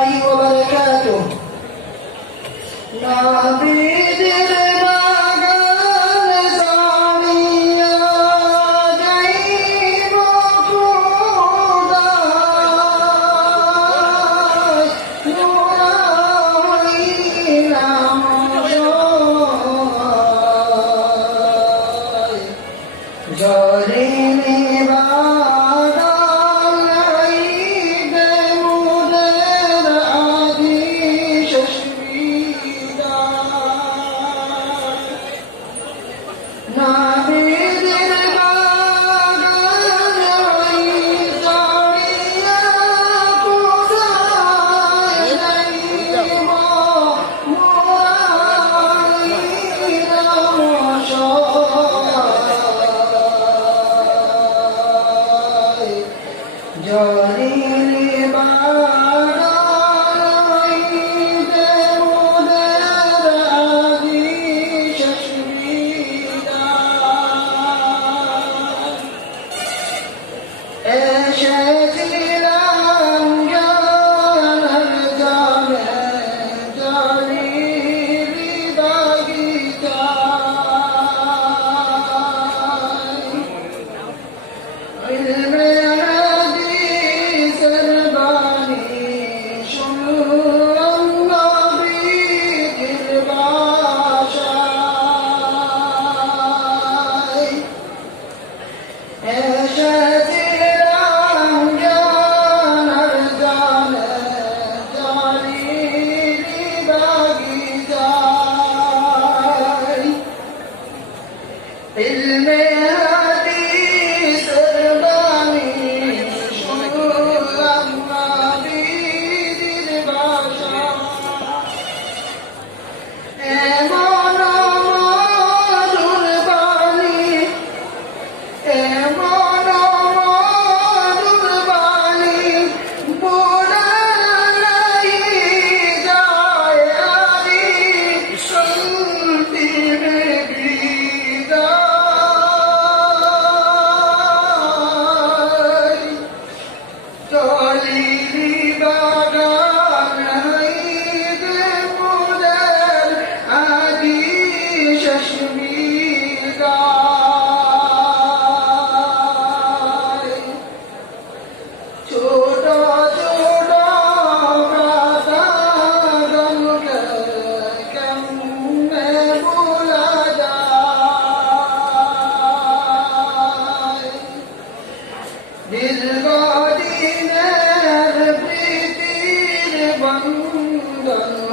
Ahí va a haber el إن شاء 그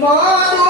Maru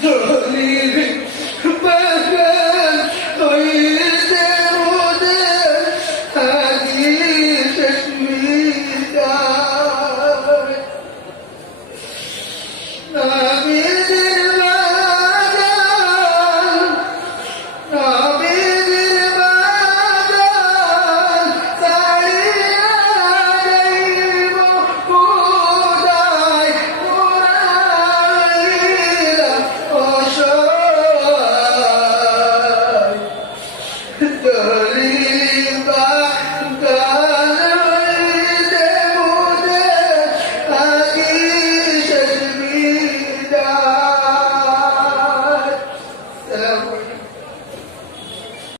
Good.